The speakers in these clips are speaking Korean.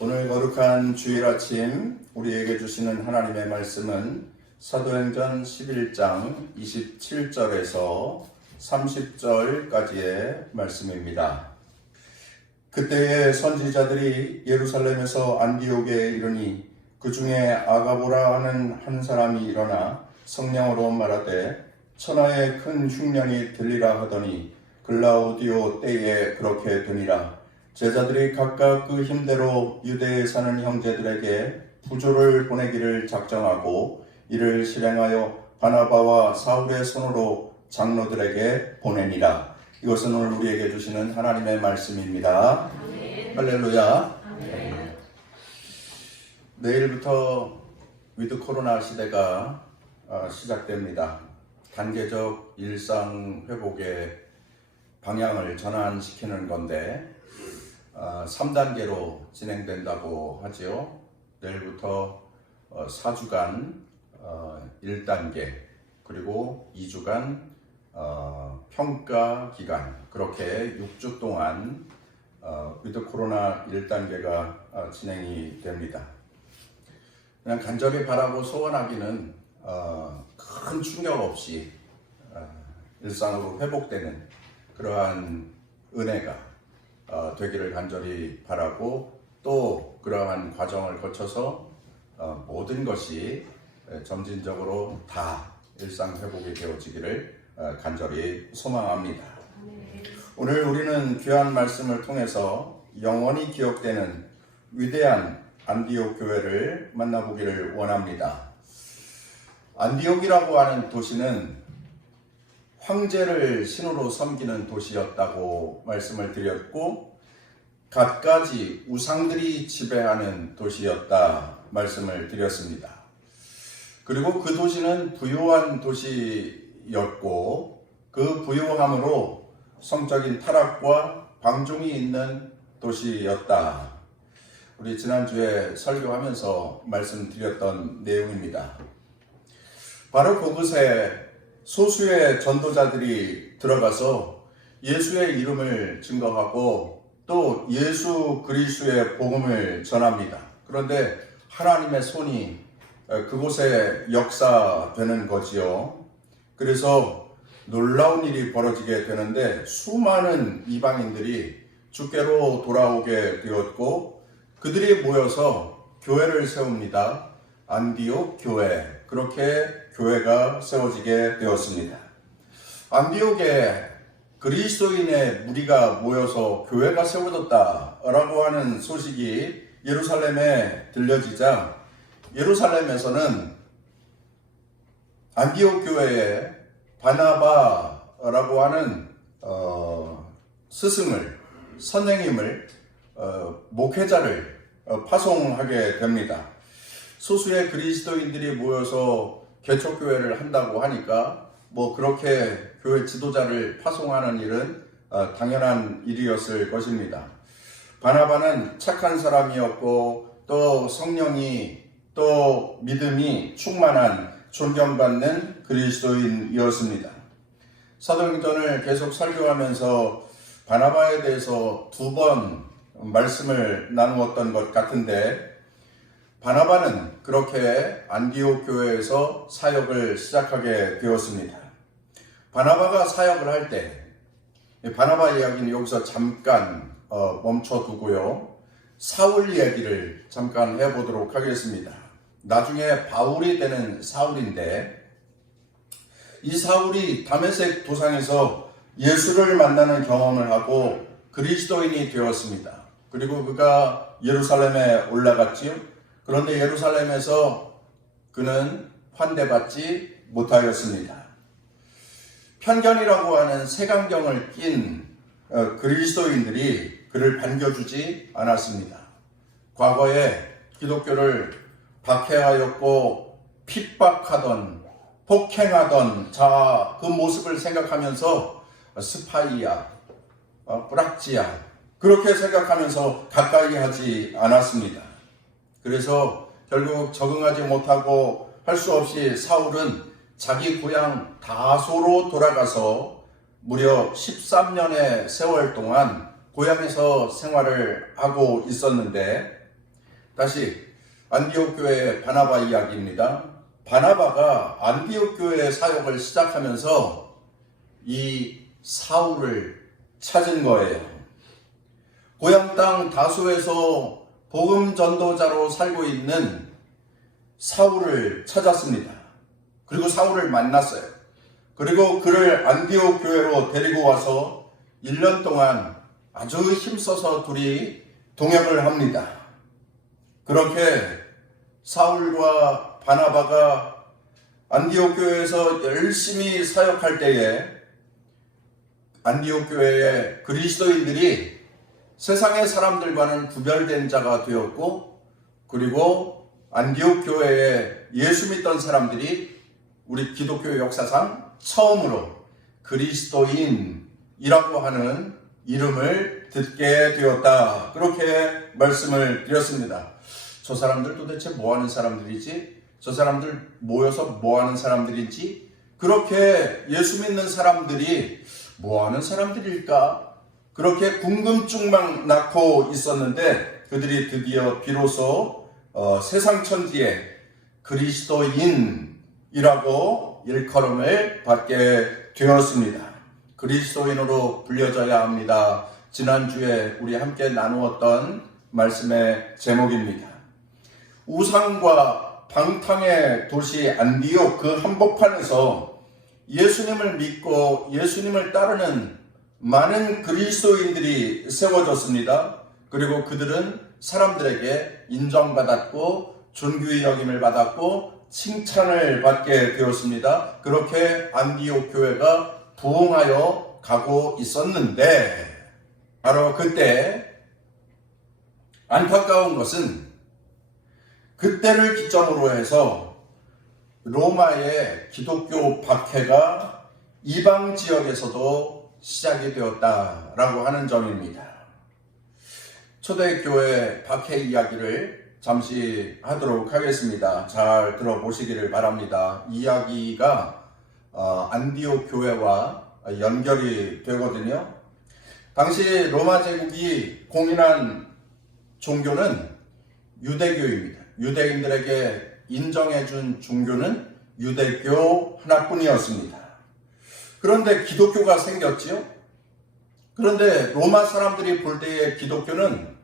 오늘 거룩한 주일 아침 우리에게 주시는 하나님의 말씀은 사도행전 11장 27절에서 30절까지의 말씀입니다. 그때의 선지자들이 예루살렘에서 안디옥에 이르니 그 중에 아가보라 하는 한 사람이 일어나 성령으로 말하되 천하에 큰 흉년이 들리라 하더니 글라우디오 때에 그렇게 되니라. 제자들이 각각 그 힘대로 유대에 사는 형제들에게 부조를 보내기를 작정하고 이를 실행하여 바나바와 사울의 손으로 장로들에게 보내니라. 이것은 오늘 우리에게 주시는 하나님의 말씀입니다. 아멘. 할렐루야. 아멘. 내일부터 위드 코로나 시대가 시작됩니다. 단계적 일상 회복의 방향을 전환시키는 건데 3단계로 진행된다고 하지요. 내일부터 4주간 1단계 그리고 2주간 평가 기간, 그렇게 6주 동안 위드 코로나 1단계가 진행이 됩니다. 그냥 간절히 바라고 소원하기는 큰 충격 없이 일상으로 회복되는 그러한 은혜가 되기를 간절히 바라고, 또 그러한 과정을 거쳐서 모든 것이 점진적으로 다 일상 회복이 되어지기를 간절히 소망합니다. 오늘 우리는 귀한 말씀을 통해서 영원히 기억되는 위대한 안디옥 교회를 만나보기를 원합니다. 안디옥이라고 하는 도시는 황제를 신으로 섬기는 도시였다고 말씀을 드렸고, 갖가지 우상들이 지배하는 도시였다 말씀을 드렸습니다. 그리고 그 도시는 부유한 도시였고, 그 부유함으로 성적인 타락과 방종이 있는 도시였다. 우리 지난주에 설교하면서 말씀드렸던 내용입니다. 바로 그곳에 소수의 전도자들이 들어가서 예수의 이름을 증거하고 또 예수 그리스도의 복음을 전합니다. 그런데 하나님의 손이 그곳에 역사되는 거지요. 그래서 놀라운 일이 벌어지게 되는데 수많은 이방인들이 주께로 돌아오게 되었고, 그들이 모여서 교회를 세웁니다. 안디옥 교회, 그렇게 교회가 세워지게 되었습니다. 안디옥에 그리스도인의 무리가 모여서 교회가 세워졌다라고 하는 소식이 예루살렘에 들려지자 예루살렘에서는 안디옥 교회에 바나바라고 하는 스승을, 선생님을, 목회자를 파송하게 됩니다. 소수의 그리스도인들이 모여서 개척교회를 한다고 하니까 그렇게 교회 지도자를 파송하는 일은 당연한 일이었을 것입니다. 바나바는 착한 사람이었고, 또 성령이, 또 믿음이 충만한 존경받는 그리스도인이었습니다. 사도행전을 계속 설교하면서 바나바에 대해서 2번 말씀을 나누었던 것 같은데, 바나바는 그렇게 안디옥 교회에서 사역을 시작하게 되었습니다. 바나바가 사역을 할 때, 바나바 이야기는 여기서 잠깐 멈춰두고요. 사울 이야기를 잠깐 해보도록 하겠습니다. 나중에 바울이 되는 사울인데, 이 사울이 다메섹 도상에서 예수를 만나는 경험을 하고 그리스도인이 되었습니다. 그리고 그가 예루살렘에 올라갔지요. 그런데 예루살렘에서 그는 환대받지 못하였습니다. 편견이라고 하는 색안경을 낀 그리스도인들이 그를 반겨주지 않았습니다. 과거에 기독교를 박해하였고 핍박하던, 폭행하던 그 모습을 생각하면서 스파이야, 뿌락지야, 그렇게 생각하면서 가까이 하지 않았습니다. 그래서 결국 적응하지 못하고 할 수 없이 사울은 자기 고향 다소로 돌아가서 무려 13년의 세월 동안 고향에서 생활을 하고 있었는데, 다시 안디옥 교회의 바나바 이야기입니다. 바나바가 안디옥 교회의 사역을 시작하면서 이 사울을 찾은 거예요. 고향 땅 다소에서 복음 전도자로 살고 있는 사울을 찾았습니다. 그리고 사울을 만났어요. 그리고 그를 안디옥 교회로 데리고 와서 1년 동안 아주 힘써서 둘이 동역을 합니다. 그렇게 사울과 바나바가 안디옥 교회에서 열심히 사역할 때에 안디옥 교회의 그리스도인들이 세상의 사람들과는 구별된 자가 되었고, 그리고 안디옥 교회에 예수 믿던 사람들이 우리 기독교 역사상 처음으로 그리스도인이라고 하는 이름을 듣게 되었다. 그렇게 말씀을 드렸습니다. 저 사람들 도대체 뭐 하는 사람들이지? 저 사람들 모여서 뭐 하는 사람들인지? 그렇게 예수 믿는 사람들이 뭐 하는 사람들일까? 그렇게 궁금증만 낳고 있었는데 그들이 드디어 비로소 세상 천지에 그리스도인이라고 일컬음을 받게 되었습니다. 그리스도인으로 불려져야 합니다. 지난주에 우리 함께 나누었던 말씀의 제목입니다. 우상과 방탕의 도시 안디옥 그 한복판에서 예수님을 믿고 예수님을 따르는 많은 그리스도인들이 세워졌습니다. 그리고 그들은 사람들에게 인정받았고 존귀의 여김을 받았고 칭찬을 받게 되었습니다. 그렇게 안디옥 교회가 부흥하여 가고 있었는데, 바로 그때 안타까운 것은 그때를 기점으로 해서 로마의 기독교 박해가 이방 지역에서도 시작이 되었다라고 하는 점입니다. 초대교회 박해 이야기를 잠시 하도록 하겠습니다. 잘 들어보시기를 바랍니다. 이야기가 안디옥 교회와 연결이 되거든요. 당시 로마 제국이 공인한 종교는 유대교입니다. 유대인들에게 인정해준 종교는 유대교 하나뿐이었습니다. 그런데 기독교가 생겼지요. 그런데 로마 사람들이 볼 때의 기독교는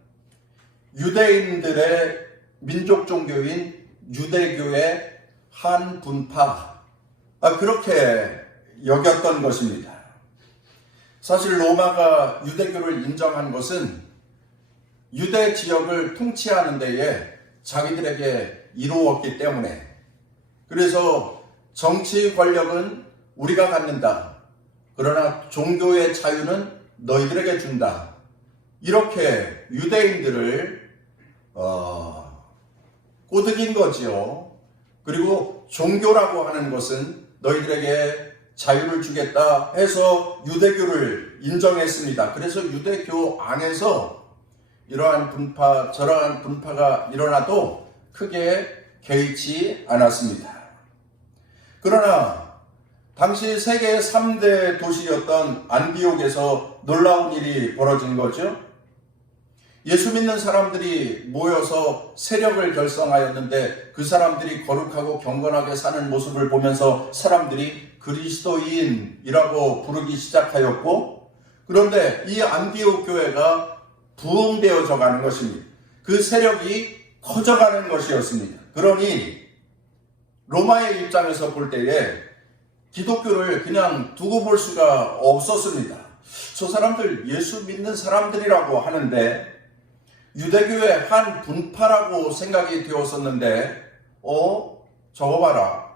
유대인들의 민족 종교인 유대교의 한 분파, 그렇게 여겼던 것입니다. 사실 로마가 유대교를 인정한 것은 유대 지역을 통치하는 데에 자기들에게 이루었기 때문에, 그래서 정치 권력은 우리가 갖는다. 그러나 종교의 자유는 너희들에게 준다. 이렇게 유대인들을 꼬드긴 거지요. 그리고 종교라고 하는 것은 너희들에게 자유를 주겠다 해서 유대교를 인정했습니다. 그래서 유대교 안에서 이러한 분파, 저러한 분파가 일어나도 크게 개의치 않았습니다. 그러나 당시 세계 3대 도시였던 안디옥에서 놀라운 일이 벌어진 거죠. 예수 믿는 사람들이 모여서 세력을 결성하였는데 그 사람들이 거룩하고 경건하게 사는 모습을 보면서 사람들이 그리스도인이라고 부르기 시작하였고, 그런데 이 안디옥 교회가 부흥되어져 가는 것입니다. 그 세력이 커져가는 것이었습니다. 그러니 로마의 입장에서 볼 때에 기독교를 그냥 두고 볼 수가 없었습니다. 저 사람들 예수 믿는 사람들이라고 하는데 유대교의 한 분파라고 생각이 되었었는데 저거 봐라.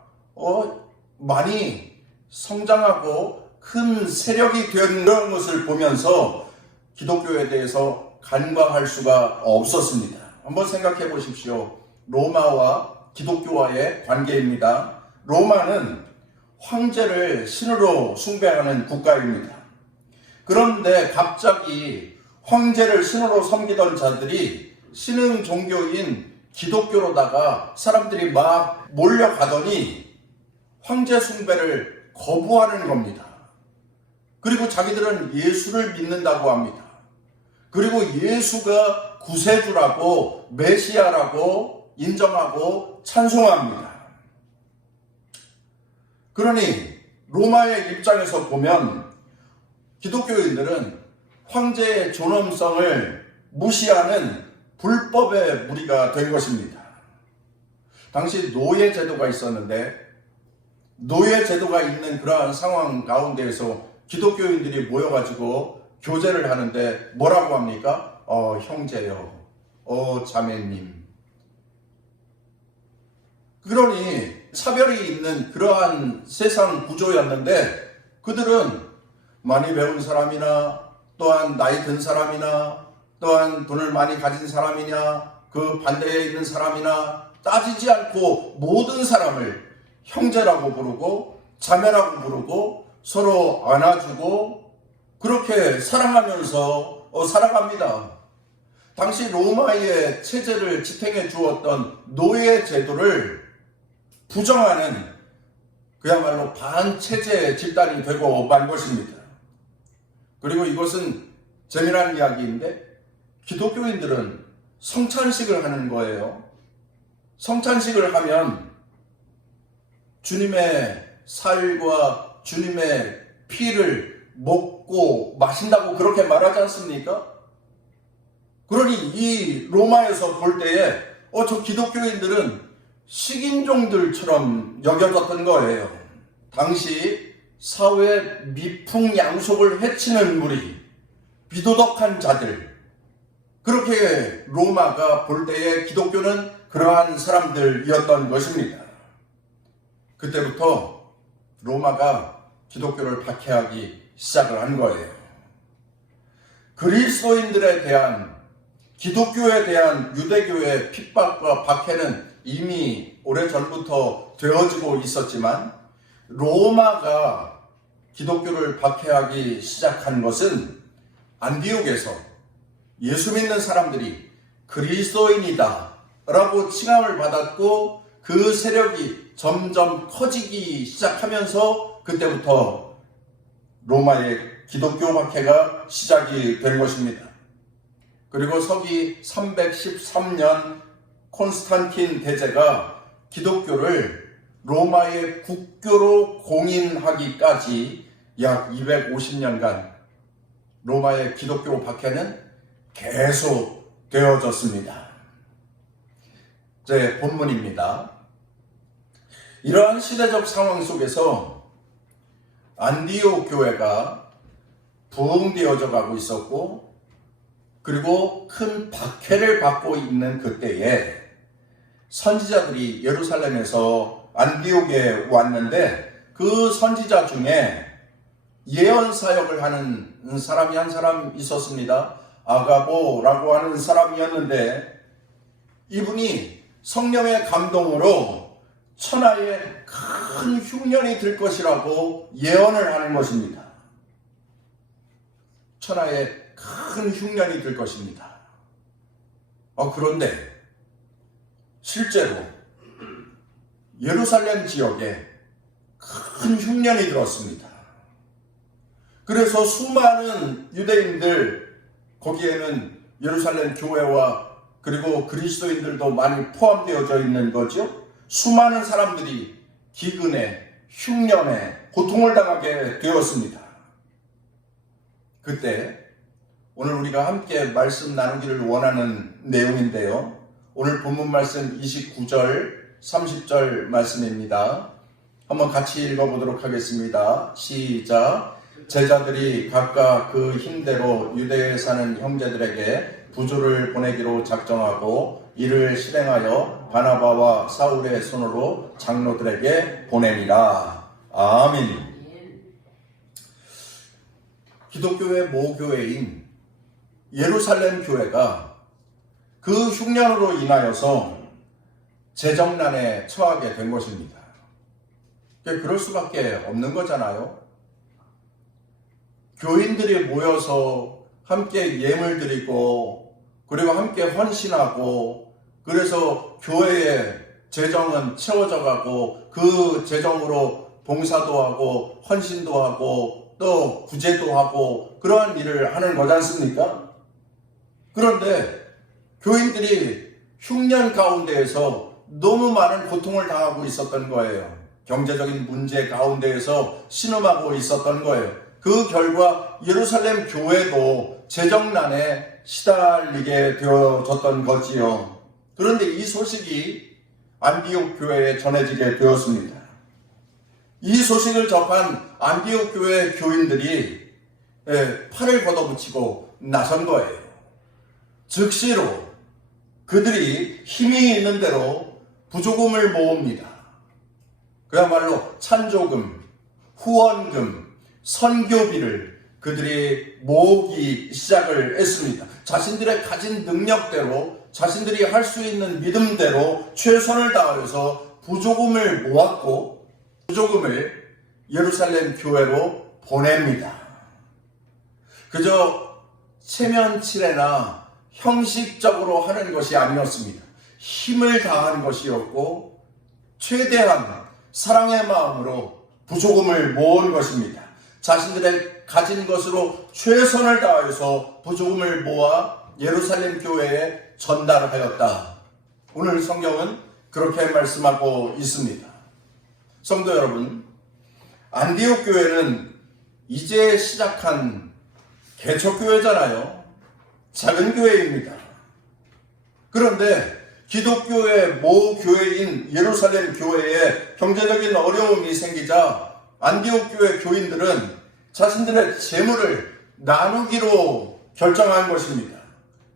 많이 성장하고 큰 세력이 된 그런 것을 보면서 기독교에 대해서 간과할 수가 없었습니다. 한번 생각해 보십시오. 로마와 기독교와의 관계입니다. 로마는 황제를 신으로 숭배하는 국가입니다. 그런데 갑자기 황제를 신으로 섬기던 자들이 신흥 종교인 기독교로다가 사람들이 막 몰려가더니 황제 숭배를 거부하는 겁니다. 그리고 자기들은 예수를 믿는다고 합니다. 그리고 예수가 구세주라고 메시아라고 인정하고 찬송합니다. 그러니 로마의 입장에서 보면 기독교인들은 황제의 존엄성을 무시하는 불법의 무리가 된 것입니다. 당시 노예제도가 있었는데 노예제도가 있는 그러한 상황 가운데에서 기독교인들이 모여가지고 교제를 하는데 뭐라고 합니까? 형제요, 자매님. 그러니 차별이 있는 그러한 세상 구조였는데 그들은 많이 배운 사람이나 또한 나이 든 사람이나 또한 돈을 많이 가진 사람이냐 그 반대에 있는 사람이나 따지지 않고 모든 사람을 형제라고 부르고 자매라고 부르고 서로 안아주고 그렇게 사랑하면서 살아갑니다. 당시 로마의 체제를 지탱해 주었던 노예 제도를 부정하는 그야말로 반체제 집단이 되고 만 것입니다. 그리고 이것은 재미난 이야기인데 기독교인들은 성찬식을 하는 거예요. 성찬식을 하면 주님의 살과 주님의 피를 먹고 마신다고 그렇게 말하지 않습니까? 그러니 이 로마에서 볼 때에 저 기독교인들은 식인종들처럼 여겨졌던 거예요. 당시 사회 미풍양속을 해치는 무리, 비도덕한 자들, 그렇게 로마가 볼 때에 기독교는 그러한 사람들이었던 것입니다. 그때부터 로마가 기독교를 박해하기 시작을 한 거예요. 그리스도인들에 대한 기독교에 대한 유대교의 핍박과 박해는 이미 오래전부터 되어지고 있었지만 로마가 기독교를 박해하기 시작한 것은 안디옥에서 예수 믿는 사람들이 그리스도인이다 라고 칭함을 받았고 그 세력이 점점 커지기 시작하면서 그때부터 로마의 기독교 박해가 시작이 된 것입니다. 그리고 서기 313년 콘스탄틴 대제가 기독교를 로마의 국교로 공인하기까지 약 250년간 로마의 기독교 박해는 계속 되어졌습니다. 제 본문입니다. 이러한 시대적 상황 속에서 안디옥 교회가 부흥되어져 가고 있었고 그리고 큰 박해를 받고 있는 그때에 선지자들이 예루살렘에서 안디옥에 왔는데 그 선지자 중에 예언 사역을 하는 사람이 한 사람 있었습니다. 아가보라고 하는 사람이었는데 이분이 성령의 감동으로 천하에 큰 흉년이 들 것이라고 예언을 하는 것입니다. 천하에 큰 흉년이 들 것입니다. 그런데 실제로 예루살렘 지역에 큰 흉년이 들었습니다. 그래서 수많은 유대인들, 거기에는 예루살렘 교회와 그리고 그리스도인들도 많이 포함되어져 있는 거죠. 수많은 사람들이 기근에, 흉년에 고통을 당하게 되었습니다. 그때 오늘 우리가 함께 말씀 나누기를 원하는 내용인데요. 오늘 본문 말씀 29절, 30절 말씀입니다. 한번 같이 읽어보도록 하겠습니다. 시작. 제자들이 각각 그 힘대로 유대에 사는 형제들에게 부조를 보내기로 작정하고 이를 실행하여 바나바와 사울의 손으로 장로들에게 보내니라. 아멘. 기독교의 모교회인 예루살렘 교회가 그 흉년으로 인하여서 재정난에 처하게 된 것입니다. 그럴 수밖에 없는 거잖아요. 교인들이 모여서 함께 예물 드리고 그리고 함께 헌신하고 그래서 교회의 재정은 채워져 가고 그 재정으로 봉사도 하고 헌신도 하고 또 구제도 하고 그러한 일을 하는 거지 않습니까? 그런데 교인들이 흉년 가운데에서 너무 많은 고통을 당하고 있었던 거예요. 경제적인 문제 가운데에서 신음하고 있었던 거예요. 그 결과 예루살렘 교회도 재정난에 시달리게 되어졌던 거지요. 그런데 이 소식이 안디옥 교회에 전해지게 되었습니다. 이 소식을 접한 안디옥 교회 교인들이 팔을 걷어붙이고 나선 거예요. 즉시로 그들이 힘이 있는 대로 부조금을 모읍니다. 그야말로 찬조금, 후원금, 선교비를 그들이 모으기 시작을 했습니다. 자신들의 가진 능력대로, 자신들이 할 수 있는 믿음대로 최선을 다하여서 부조금을 모았고 부조금을 예루살렘 교회로 보냅니다. 그저 체면치레나 형식적으로 하는 것이 아니었습니다. 힘을 다한 것이었고 최대한 사랑의 마음으로 부조금을 모은 것입니다. 자신들의 가진 것으로 최선을 다하여서 부조금을 모아 예루살렘 교회에 전달하였다. 오늘 성경은 그렇게 말씀하고 있습니다. 성도 여러분, 안디옥 교회는 이제 시작한 개척교회잖아요. 작은 교회입니다. 그런데 기독교의 모 교회인 예루살렘 교회에 경제적인 어려움이 생기자 안디옥 교회 교인들은 자신들의 재물을 나누기로 결정한 것입니다.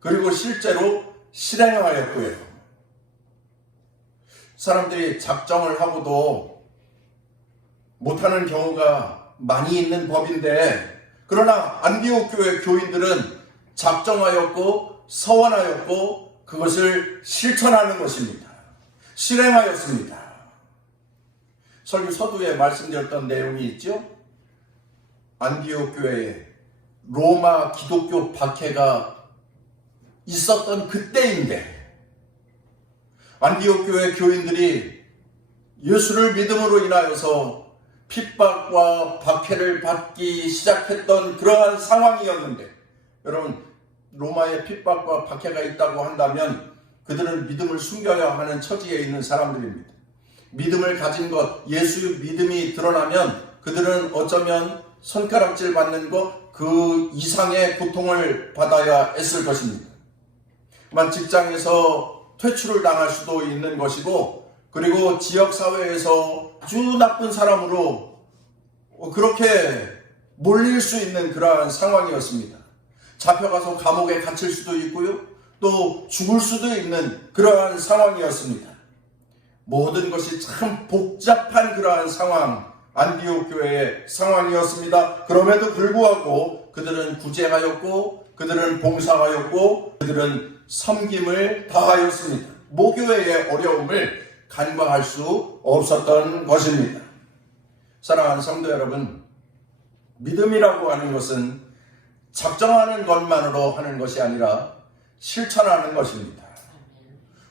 그리고 실제로 실행하였고요. 사람들이 작정을 하고도 못하는 경우가 많이 있는 법인데, 그러나 안디옥 교회 교인들은 작정하였고 서원하였고 그것을 실천하는 것입니다. 실행하였습니다. 설교 서두에 말씀드렸던 내용이 있죠. 안디옥 교회에 로마 기독교 박해가 있었던 그때인데 안디옥 교회 교인들이 예수를 믿음으로 인하여서 핍박과 박해를 받기 시작했던 그러한 상황이었는데, 여러분, 로마의 핍박과 박해가 있다고 한다면 그들은 믿음을 숨겨야 하는 처지에 있는 사람들입니다. 믿음을 가진 것, 예수 믿음이 드러나면 그들은 어쩌면 손가락질 받는 것 그 이상의 고통을 받아야 했을 것입니다. 만 직장에서 퇴출을 당할 수도 있는 것이고, 그리고 지역사회에서 아주 나쁜 사람으로 그렇게 몰릴 수 있는 그러한 상황이었습니다. 잡혀가서 감옥에 갇힐 수도 있고요, 또 죽을 수도 있는 그러한 상황이었습니다. 모든 것이 참 복잡한 그러한 상황, 안디옥 교회의 상황이었습니다. 그럼에도 불구하고 그들은 구제하였고 그들은 봉사하였고 그들은 섬김을 다하였습니다. 모교회의 어려움을 간과할 수 없었던 것입니다. 사랑하는 성도 여러분, 믿음이라고 하는 것은 작정하는 것만으로 하는 것이 아니라 실천하는 것입니다.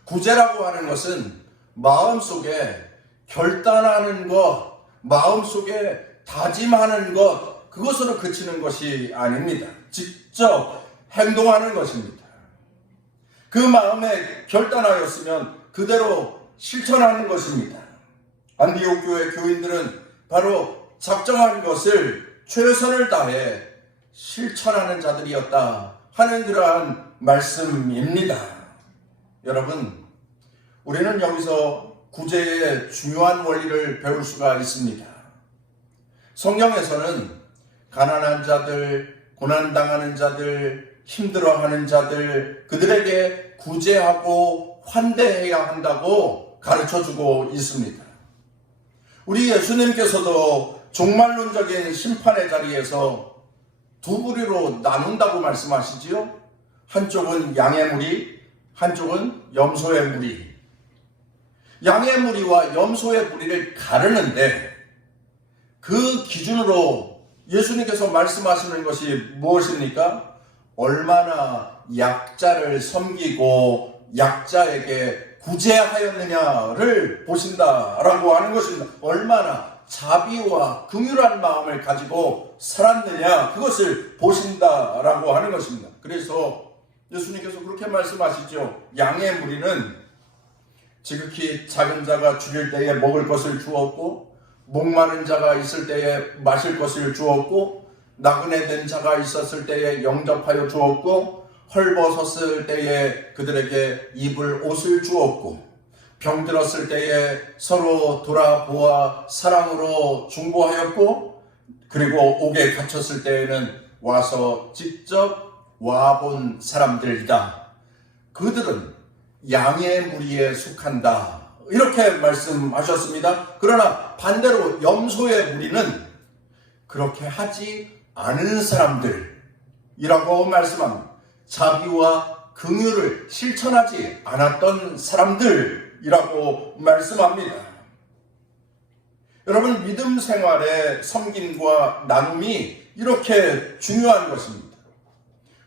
구제라고 하는 것은 마음속에 결단하는 것, 마음속에 다짐하는 것, 그것으로 그치는 것이 아닙니다. 직접 행동하는 것입니다. 그 마음에 결단하였으면 그대로 실천하는 것입니다. 안디옥 교회 교인들은 바로 작정한 것을 최선을 다해 실천하는 자들이었다 하는 그러한 말씀입니다. 여러분, 우리는 여기서 구제의 중요한 원리를 배울 수가 있습니다. 성경에서는 가난한 자들, 고난당하는 자들, 힘들어하는 자들, 그들에게 구제하고 환대해야 한다고 가르쳐주고 있습니다. 우리 예수님께서도 종말론적인 심판의 자리에서 두 부류로 나눈다고 말씀하시지요. 한쪽은 양의 무리, 한쪽은 염소의 무리. 양의 무리와 염소의 무리를 가르는데 그 기준으로 예수님께서 말씀하시는 것이 무엇입니까? 얼마나 약자를 섬기고 약자에게 구제하였느냐를 보신다라고 하는 것입니다. 얼마나 자비와 긍휼한 마음을 가지고 살았느냐, 그것을 보신다라고 하는 것입니다. 그래서 예수님께서 그렇게 말씀하시죠. 양의 무리는 지극히 작은 자가 줄일 때에 먹을 것을 주었고, 목마른 자가 있을 때에 마실 것을 주었고, 나그네 된 자가 있었을 때에 영접하여 주었고, 헐벗었을 때에 그들에게 입을 옷을 주었고, 병들었을 때에 서로 돌아보아 사랑으로 중보하였고, 그리고 옥에 갇혔을 때에는 와서 직접 와본 사람들이다. 그들은 양의 무리에 속한다. 이렇게 말씀하셨습니다. 그러나 반대로 염소의 무리는 그렇게 하지 않은 사람들이라고 말씀합니다. 자비와 긍휼을 실천하지 않았던 사람들이라고 말씀합니다. 여러분, 믿음 생활의 섬김과 나눔이 이렇게 중요한 것입니다.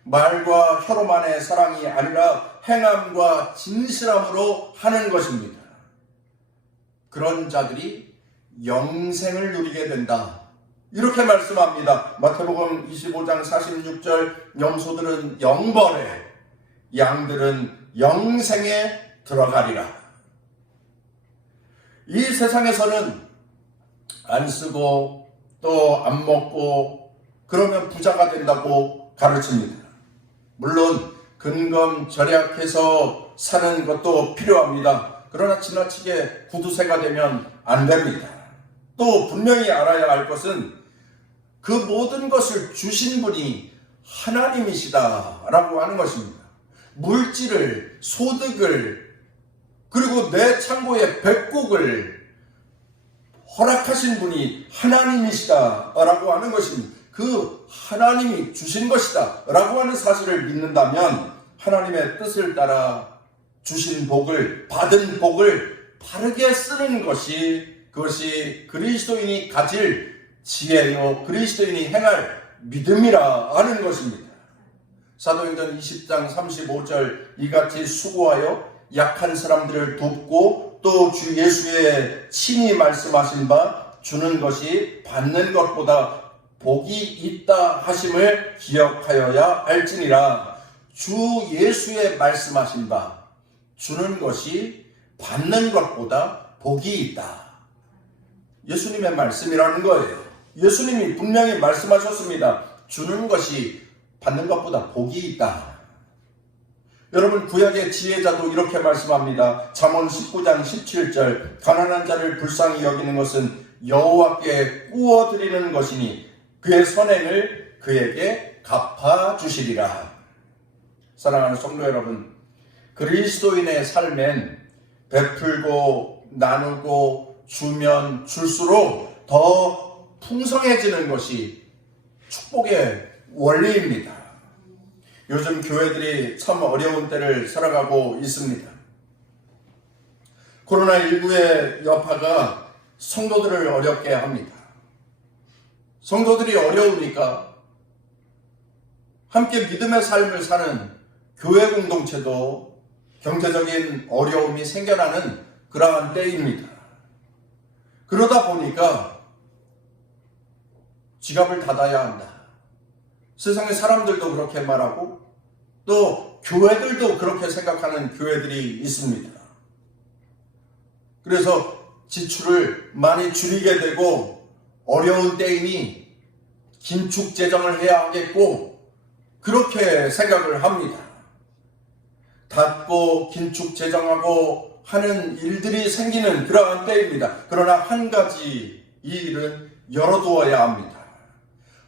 말과 혀로만의 사랑이 아니라 행함과 진실함으로 하는 것입니다. 그런 자들이 영생을 누리게 된다. 이렇게 말씀합니다. 마태복음 25장 46절, 염소들은 영벌에, 양들은 영생에 들어가리라. 이 세상에서는 안 쓰고 또 안 먹고 그러면 부자가 된다고 가르칩니다. 물론 근검절약해서 사는 것도 필요합니다. 그러나 지나치게 구두쇠가 되면 안 됩니다. 또 분명히 알아야 할 것은 그 모든 것을 주신 분이 하나님이시다라고 하는 것입니다. 물질을, 소득을, 그리고 내 창고의 백국을 허락하신 분이 하나님이시다라고 하는 것입니다. 그 하나님이 주신 것이다 라고 하는 사실을 믿는다면 하나님의 뜻을 따라 주신 복을, 받은 복을 바르게 쓰는 것이, 그것이 그리스도인이 가질 지혜요, 그리스도인이 행할 믿음이라 하는 것입니다. 사도행전 20장 35절, 이같이 수고하여 약한 사람들을 돕고 또 주 예수의 친히 말씀하신 바 주는 것이 받는 것보다 복이 있다 하심을 기억하여야 할지니라. 주 예수의 말씀하신 바 주는 것이 받는 것보다 복이 있다. 예수님의 말씀이라는 거예요. 예수님이 분명히 말씀하셨습니다. 주는 것이 받는 것보다 복이 있다. 여러분, 구약의 지혜자도 이렇게 말씀합니다. 잠언 19장 17절, 가난한 자를 불쌍히 여기는 것은 여호와께 꾸어드리는 것이니 그의 선행을 그에게 갚아주시리라. 사랑하는 성도 여러분, 그리스도인의 삶엔 베풀고 나누고 주면 줄수록 더 풍성해지는 것이 축복의 원리입니다. 요즘 교회들이 참 어려운 때를 살아가고 있습니다. 코로나19의 여파가 성도들을 어렵게 합니다. 성도들이 어려우니까 함께 믿음의 삶을 사는 교회 공동체도 경제적인 어려움이 생겨나는 그러한 때입니다. 그러다 보니까 지갑을 닫아야 한다. 세상의 사람들도 그렇게 말하고 또 교회들도 그렇게 생각하는 교회들이 있습니다. 그래서 지출을 많이 줄이게 되고 어려운 때이니 긴축 재정을 해야 하겠고 그렇게 생각을 합니다. 닫고 긴축 재정하고 하는 일들이 생기는 그러한 때입니다. 그러나 한 가지 이 일은 열어두어야 합니다.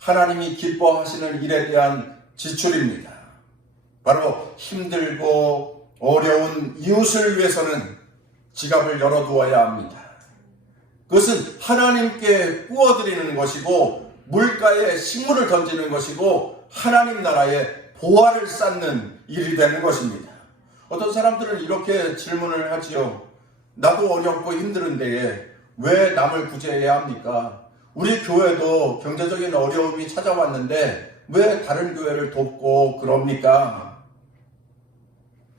하나님이 기뻐하시는 일에 대한 지출입니다. 바로 힘들고 어려운 이웃을 위해서는 지갑을 열어두어야 합니다. 그것은 하나님께 꾸어드리는 것이고 물가에 식물을 던지는 것이고 하나님 나라의 보화를 쌓는 일이 되는 것입니다. 어떤 사람들은 이렇게 질문을 하지요. 나도 어렵고 힘드는데 왜 남을 구제해야 합니까? 우리 교회도 경제적인 어려움이 찾아왔는데 왜 다른 교회를 돕고 그럽니까?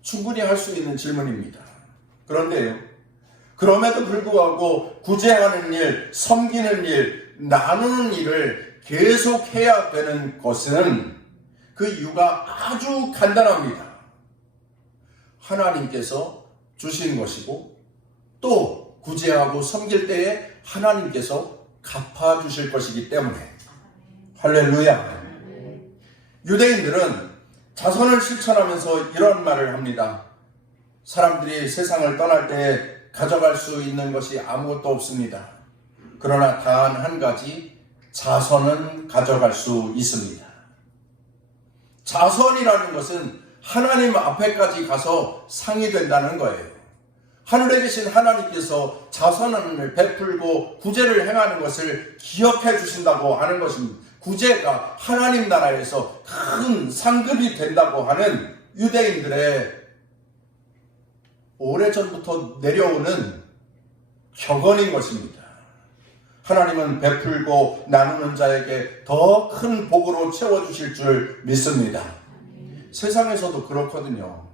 충분히 할 수 있는 질문입니다. 그런데요, 그럼에도 불구하고 구제하는 일, 섬기는 일, 나누는 일을 계속해야 되는 것은 그 이유가 아주 간단합니다. 하나님께서 주신 것이고 또 구제하고 섬길 때에 하나님께서 갚아주실 것이기 때문에 할렐루야. 유대인들은 자선을 실천하면서 이런 말을 합니다. 사람들이 세상을 떠날 때 가져갈 수 있는 것이 아무것도 없습니다. 그러나 단 한 가지, 자선은 가져갈 수 있습니다. 자선이라는 것은 하나님 앞에까지 가서 상이 된다는 거예요. 하늘에 계신 하나님께서 자선을 베풀고 구제를 행하는 것을 기억해 주신다고 하는 것입니다. 구제가 하나님 나라에서 큰 상급이 된다고 하는 유대인들의 오래전부터 내려오는 격언인 것입니다. 하나님은 베풀고 나누는 자에게 더 큰 복으로 채워주실 줄 믿습니다. 세상에서도 그렇거든요.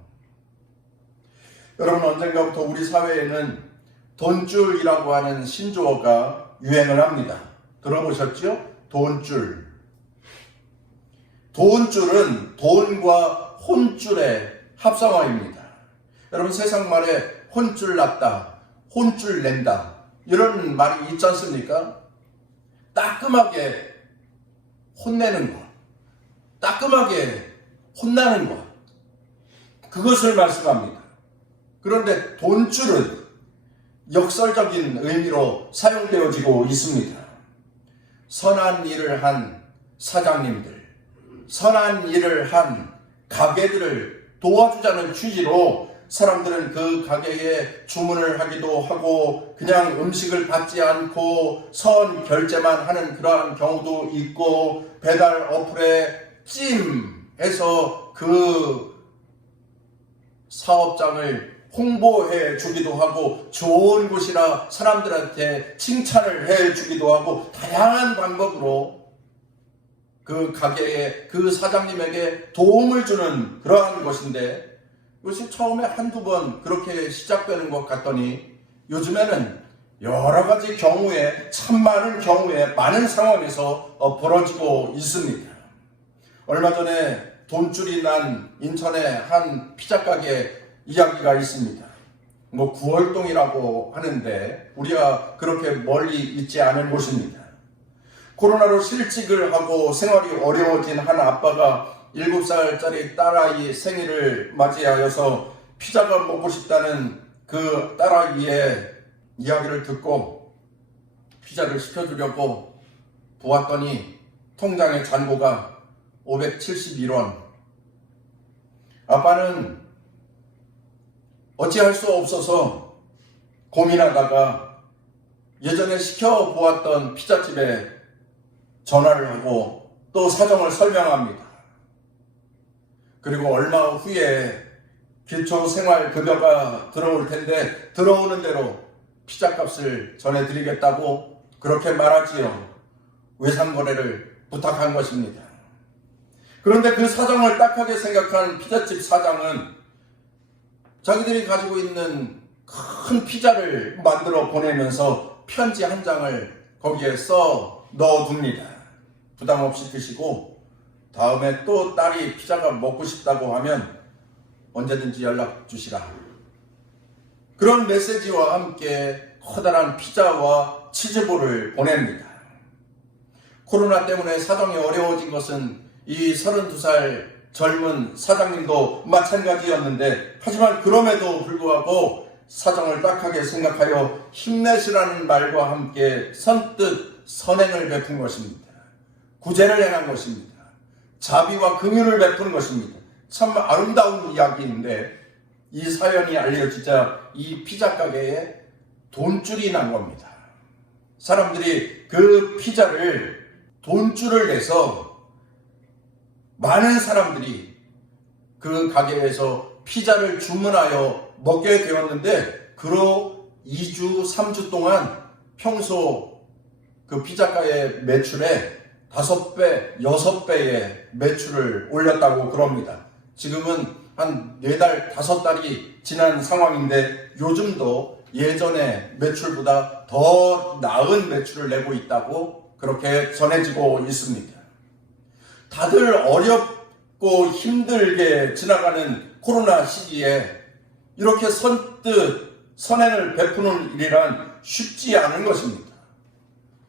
여러분, 언젠가부터 우리 사회에는 돈줄이라고 하는 신조어가 유행을 합니다. 들어보셨죠? 돈줄. 돈줄은 돈과 혼줄의 합성어입니다. 여러분, 세상 말에 혼줄 났다, 혼줄 낸다 이런 말이 있지 않습니까? 따끔하게 혼내는 것, 따끔하게 혼나는 것, 그것을 말씀합니다. 그런데 돈줄은 역설적인 의미로 사용되어지고 있습니다. 선한 일을 한 사장님들, 선한 일을 한 가게들을 도와주자는 취지로 사람들은 그 가게에 주문을 하기도 하고 그냥 음식을 받지 않고 선 결제만 하는 그러한 경우도 있고, 배달 어플에 찜해서 그 사업장을 홍보해 주기도 하고 좋은 곳이라 사람들한테 칭찬을 해 주기도 하고, 다양한 방법으로 그 가게에 그 사장님에게 도움을 주는 그러한 것인데, 이것이 처음에 한두 번 그렇게 시작되는 것 같더니 요즘에는 여러 가지 경우에, 참 많은 경우에, 많은 상황에서 벌어지고 있습니다. 얼마 전에 돈줄이 난 인천의 한 피자 가게 이야기가 있습니다. 구월동이라고 하는데 우리가 그렇게 멀리 있지 않은 곳입니다. 코로나로 실직을 하고 생활이 어려워진 한 아빠가 7살짜리 딸아이 생일을 맞이하여서 피자가 먹고 싶다는 그 딸아이의 이야기를 듣고 피자를 시켜주려고 보았더니 통장의 잔고가 571원. 아빠는 어찌할 수 없어서 고민하다가 예전에 시켜보았던 피자집에 전화를 하고 또 사정을 설명합니다. 그리고 얼마 후에 기초생활급여가 들어올 텐데 들어오는 대로 피자값을 전해드리겠다고 그렇게 말하지요. 외상거래를 부탁한 것입니다. 그런데 그 사정을 딱하게 생각한 피자집 사장은 자기들이 가지고 있는 큰 피자를 만들어 보내면서 편지 한 장을 거기에 써 넣어둡니다. 부담 없이 드시고 다음에 또 딸이 피자가 먹고 싶다고 하면 언제든지 연락 주시라. 그런 메시지와 함께 커다란 피자와 치즈볼을 보냅니다. 코로나 때문에 사정이 어려워진 것은 이 32살 젊은 사장님도 마찬가지였는데, 하지만 그럼에도 불구하고 사정을 딱하게 생각하여 힘내시라는 말과 함께 선뜻 선행을 베푼 것입니다. 구제를 행한 것입니다. 자비와 긍휼을 베푼 것입니다. 참 아름다운 이야기인데 이 사연이 알려지자 이 피자 가게에 돈줄이 난 겁니다. 사람들이 그 피자를 돈줄을 내서 많은 사람들이 그 가게에서 피자를 주문하여 먹게 되었는데, 그로 2주, 3주 동안 평소 그 피자가의 매출에 5배, 6배의 매출을 올렸다고 그럽니다. 지금은 한 4달, 5달이 지난 상황인데 요즘도 예전의 매출보다 더 나은 매출을 내고 있다고 그렇게 전해지고 있습니다. 다들 어렵고 힘들게 지나가는 코로나 시기에 이렇게 선뜻 선행을 베푸는 일이란 쉽지 않은 것입니다.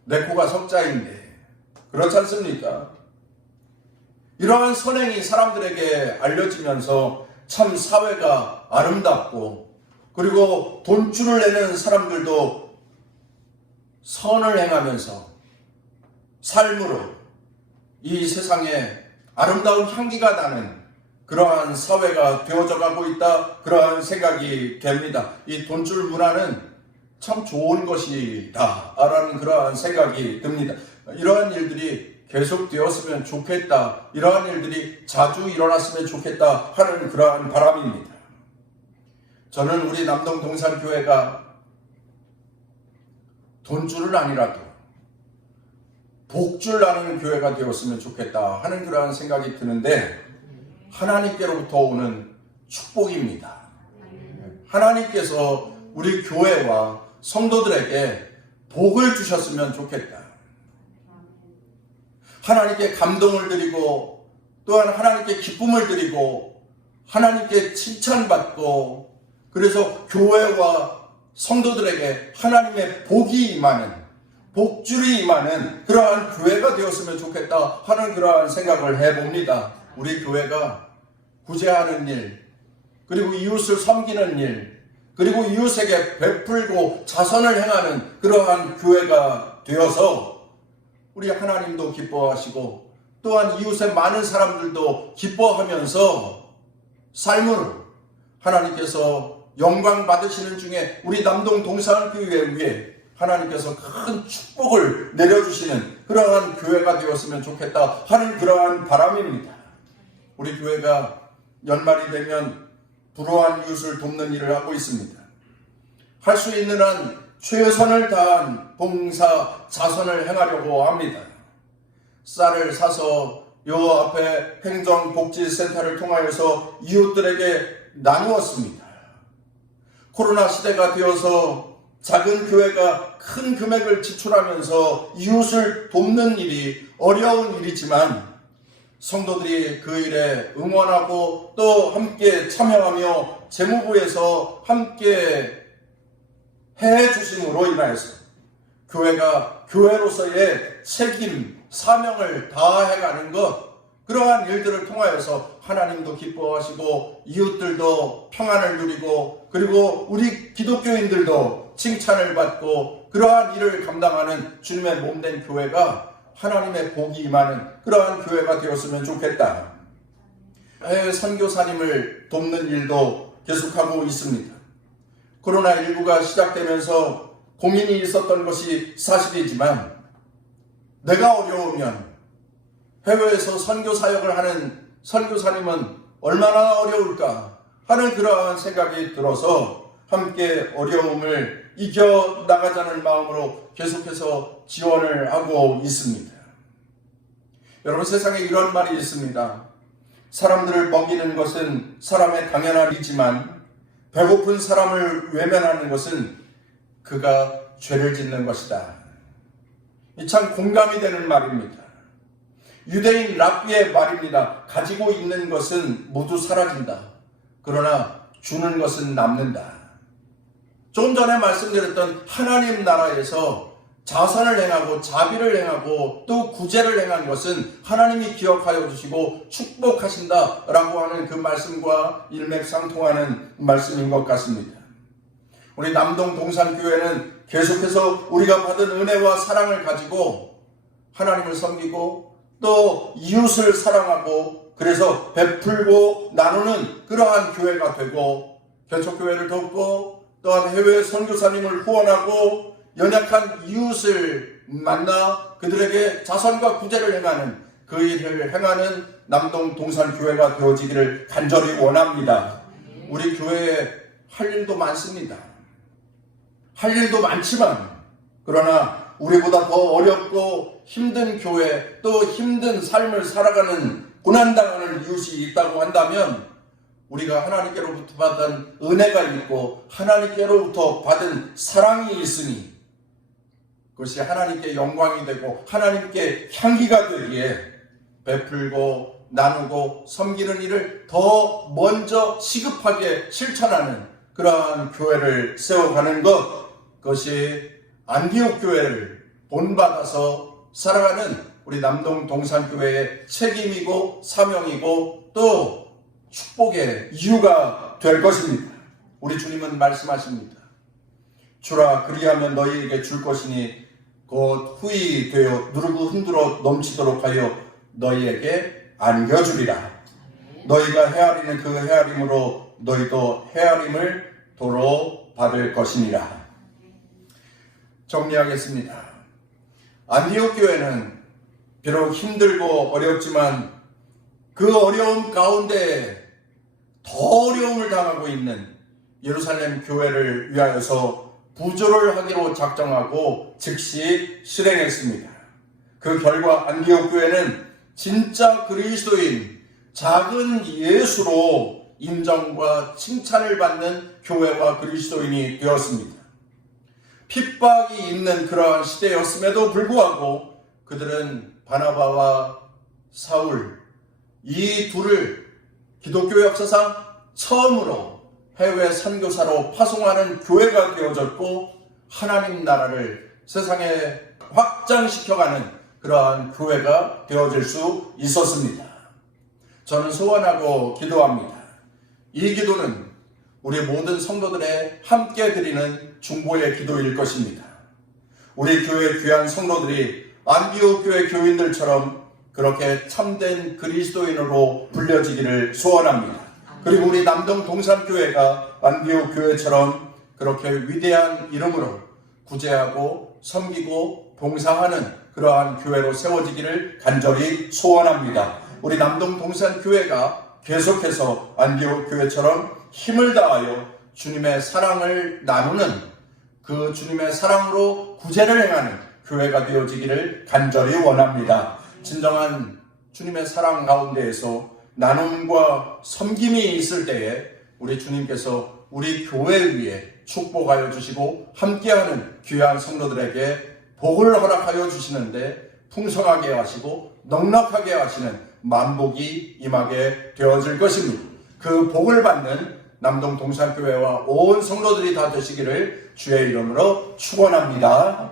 내 코가 석자인데 그렇지 않습니까? 이러한 선행이 사람들에게 알려지면서 참 사회가 아름답고, 그리고 돈줄을 내는 사람들도 선을 행하면서 삶으로 이 세상에 아름다운 향기가 나는 그러한 사회가 되어져 가고 있다, 그러한 생각이 됩니다. 이 돈줄 문화는 참 좋은 것이다 라는 그러한 생각이 듭니다. 이러한 일들이 계속되었으면 좋겠다, 이러한 일들이 자주 일어났으면 좋겠다 하는 그러한 바람입니다. 저는 우리 남동 동산교회가 돈줄은 아니라도 복줄 나는 교회가 되었으면 좋겠다 하는 그러한 생각이 드는데, 하나님께로부터 오는 축복입니다. 하나님께서 우리 교회와 성도들에게 복을 주셨으면 좋겠다. 하나님께 감동을 드리고, 또한 하나님께 기쁨을 드리고, 하나님께 칭찬받고, 그래서 교회와 성도들에게 하나님의 복이 임하는, 복줄이 임하는 그러한 교회가 되었으면 좋겠다 하는 그러한 생각을 해봅니다. 우리 교회가 구제하는 일, 그리고 이웃을 섬기는 일, 그리고 이웃에게 베풀고 자선을 행하는 그러한 교회가 되어서 우리 하나님도 기뻐하시고, 또한 이웃의 많은 사람들도 기뻐하면서 삶으로 하나님께서 영광 받으시는 중에 우리 남동 동산교회 위에 하나님께서 큰 축복을 내려주시는 그러한 교회가 되었으면 좋겠다 하는 그러한 바람입니다. 우리 교회가 연말이 되면 불우한 이웃을 돕는 일을 하고 있습니다. 할 수 있는 한 최선을 다한 봉사 자선을 행하려고 합니다. 쌀을 사서 요 앞에 행정복지센터를 통하여서 이웃들에게 나누었습니다. 코로나 시대가 되어서 작은 교회가 큰 금액을 지출하면서 이웃을 돕는 일이 어려운 일이지만, 성도들이 그 일에 응원하고 또 함께 참여하며 재무부에서 함께 해 주심으로 인하여서 교회가 교회로서의 책임, 사명을 다해가는 것, 그러한 일들을 통하여서 하나님도 기뻐하시고 이웃들도 평안을 누리고, 그리고 우리 기독교인들도 칭찬을 받고, 그러한 일을 감당하는 주님의 몸된 교회가 하나님의 복이 임하는 그러한 교회가 되었으면 좋겠다. 해외 선교사님을 돕는 일도 계속하고 있습니다. 코로나19가 시작되면서 고민이 있었던 것이 사실이지만, 내가 어려우면 해외에서 선교 사역을 하는 선교사님은 얼마나 어려울까 하는 그러한 생각이 들어서 함께 어려움을 이겨나가자는 마음으로 계속해서 지원을 하고 있습니다. 여러분, 세상에 이런 말이 있습니다. 사람들을 먹이는 것은 사람의 당연한 일이지만 배고픈 사람을 외면하는 것은 그가 죄를 짓는 것이다. 이 참 공감이 되는 말입니다. 유대인 랍비의 말입니다. 가지고 있는 것은 모두 사라진다. 그러나 주는 것은 남는다. 조금 전에 말씀드렸던 하나님 나라에서 자선을 행하고 자비를 행하고 또 구제를 행한 것은 하나님이 기억하여 주시고 축복하신다라고 하는 그 말씀과 일맥상통하는 말씀인 것 같습니다. 우리 남동 동산교회는 계속해서 우리가 받은 은혜와 사랑을 가지고 하나님을 섬기고 또 이웃을 사랑하고, 그래서 베풀고 나누는 그러한 교회가 되고, 개척교회를 돕고 또한 해외 선교사님을 후원하고 연약한 이웃을 만나 그들에게 자선과 구제를 행하는 그 일을 행하는 남동 동산교회가 되어지기를 간절히 원합니다. 우리 교회에 할 일도 많습니다. 할 일도 많지만, 그러나 우리보다 더 어렵고 힘든 교회, 또 힘든 삶을 살아가는 고난당하는 이웃이 있다고 한다면, 우리가 하나님께로부터 받은 은혜가 있고 하나님께로부터 받은 사랑이 있으니 그것이 하나님께 영광이 되고 하나님께 향기가 되기에 베풀고 나누고 섬기는 일을 더 먼저 시급하게 실천하는 그러한 교회를 세워가는 그것이 안디옥 교회를 본받아서 살아가는 우리 남동 동산교회의 책임이고 사명이고 또 축복의 이유가 될 것입니다. 우리 주님은 말씀하십니다. 주라 그리하면 너희에게 줄 것이니 곧 후이 되어 누르고 흔들어 넘치도록 하여 너희에게 안겨주리라. 너희가 헤아리는 그 헤아림으로 너희도 헤아림을 도로 받을 것이니라. 정리하겠습니다. 안디옥 교회는 비록 힘들고 어렵지만 그 어려움 가운데 더 어려움을 당하고 있는 예루살렘 교회를 위하여서 부조를 하기로 작정하고 즉시 실행했습니다. 그 결과 안디옥 교회는 진짜 그리스도인 작은 예수로 인정과 칭찬을 받는 교회와 그리스도인이 되었습니다. 핍박이 있는 그러한 시대였음에도 불구하고 그들은 바나바와 사울 이 둘을 기독교 역사상 처음으로 해외 선교사로 파송하는 교회가 되어졌고 하나님 나라를 세상에 확장시켜가는 그러한 교회가 되어질 수 있었습니다. 저는 소원하고 기도합니다. 이 기도는 우리 모든 성도들의 함께 드리는 중보의 기도일 것입니다. 우리 교회 귀한 성도들이 안디옥 교회 교인들처럼 그렇게 참된 그리스도인으로 불려지기를 소원합니다. 그리고 우리 남동 동산교회가 안디옥 교회처럼 그렇게 위대한 이름으로 구제하고 섬기고 봉사하는 그러한 교회로 세워지기를 간절히 소원합니다. 우리 남동 동산교회가 계속해서 안디옥 교회처럼 힘을 다하여 주님의 사랑을 나누는 그 주님의 사랑으로 구제를 행하는 교회가 되어지기를 간절히 원합니다. 진정한 주님의 사랑 가운데에서 나눔과 섬김이 있을 때에 우리 주님께서 우리 교회 위에 축복하여 주시고 함께하는 귀한 성도들에게 복을 허락하여 주시는데 풍성하게 하시고 넉넉하게 하시는 만복이 임하게 되어질 것입니다. 그 복을 받는 남동 동산교회와 온 성도들이 다 되시기를 주의 이름으로 축원합니다.